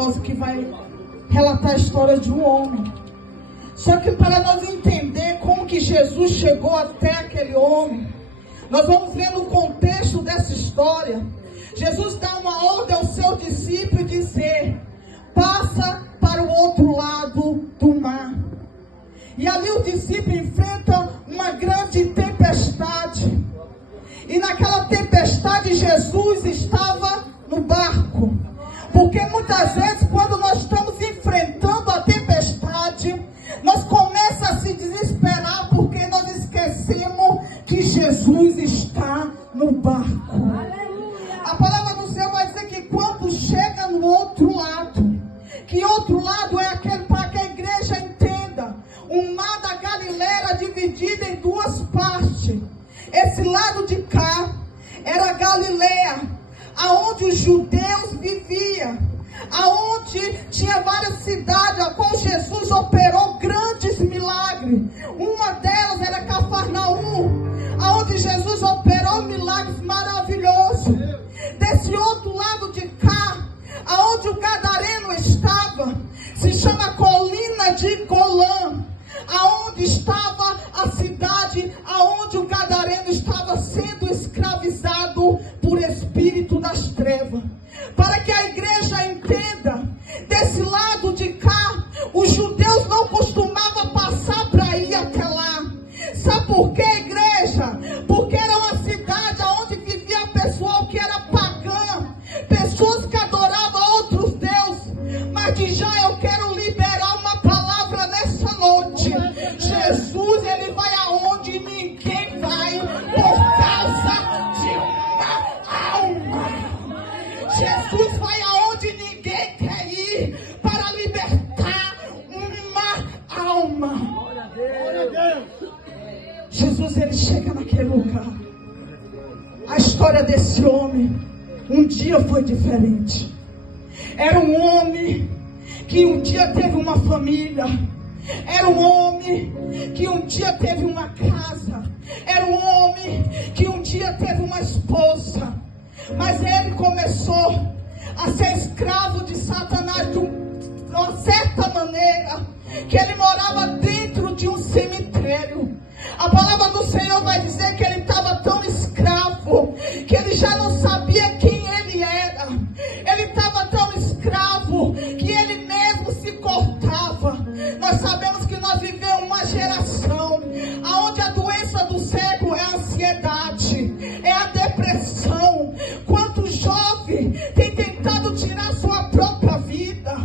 maravilhosa que vai relatar a história de um homem. Só que para nós entender como que Jesus chegou até aquele homem, nós vamos ver no contexto dessa história. Jesus dá uma ordem ao seu discípulo e dizer: passa para o outro lado do mar. E ali o discípulo enfrenta uma grande tempestade. E naquela tempestade Jesus estava no barco. Porque muitas vezes quando nós estamos enfrentando a tempestade, nós começamos a se desesperar porque nós esquecemos que Jesus está no barco. A palavra do Senhor vai dizer que quando chega no outro lado, que outro lado é aquele, para que a igreja entenda, o mar da Galileia era dividido em duas partes. Esse lado de cá era Galileia, aonde os judeus viviam, aonde tinha várias cidades, a qual Jesus operou grandes milagres. Uma delas era Cafarnaum, aonde Jesus operou milagres maravilhosos. Desse outro lado de cá, aonde o gadareno estava, se chama Colina de Golã, aonde estava a cidade, aonde o gadareno estava sendo escravizado por espírito das trevas. Para que a igreja entenda, desse lado de cá, os judeus não costumavam passar para ir até lá. Sabe por quê, igreja? Porque era uma cidade onde vivia pessoal que era pagã, pessoas que adoravam outros deuses. Mas de já eu quero liberar uma palavra nessa noite. Jesus, ele vai aonde ninguém vai por causa de uma alma. Jesus vai aonde ninguém quer ir para libertar uma alma. Jesus, ele chega naquele lugar. A história desse homem um dia foi diferente. Era um homem que um dia teve uma família. Era um homem que um dia teve uma casa. Era um homem que um dia teve uma esposa. Mas ele começou a ser escravo de Satanás de uma certa maneira, que ele morava dentro de um cemitério. A palavra do Senhor vai dizer que ele estava tão escravo, que ele já não sabia quem ele era. Ele estava tão escravo, que ele mesmo se cortava. Nós sabemos que nós vivemos uma geração onde a doença do século é a ansiedade, é a depressão. Quantos jovens têm tentado tirar sua própria vida?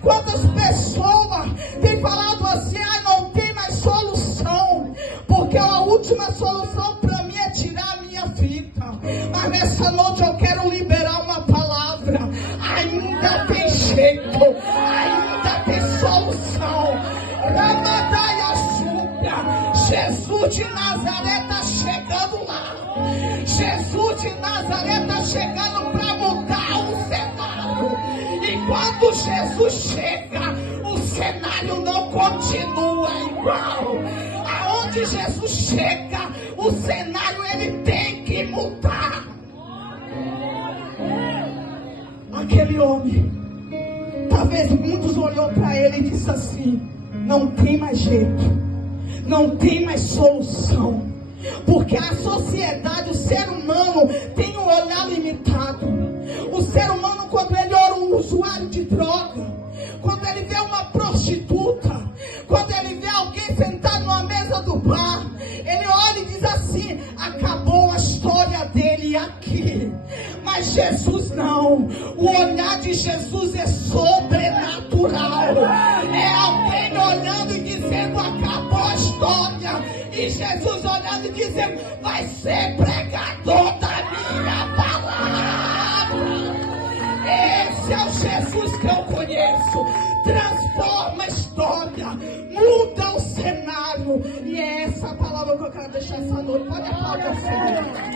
Quantas pessoas têm falado assim: não tem mais solução, porque a última solução para mim é tirar a minha vida. Mas nessa noite eu quero liberar uma palavra. Ainda tem jeito, ainda tem solução. Ramadaia Súbia, Jesus de Nazaré está chegando lá. Jesus de Nazaré está chegando para mudar o cenário. E quando Jesus chega, o cenário não continua igual. Aonde Jesus chega, o cenário ele tem que mudar. Aquele homem, talvez muitos olhou para ele e disse assim: não tem mais jeito, não tem mais solução. Porque a sociedade, o ser humano tem um olhar limitado. O ser humano, quando ele olha um usuário de droga, quando ele vê uma prostituta, quando ele vê alguém sentado numa mesa do bar, ele olha e diz assim: acabou a história dele aqui. Mas Jesus não. O olhar de Jesus é sobrenatural. É alguém olhando e dizendo: acabou a história. E Jesus olhando e dizendo: vai ser pregador da minha palavra. Esse é o Jesus que eu conheço. Transforma a história, muda o cenário. E é essa palavra que eu quero deixar essa noite. Pode aplaudir o Senhor.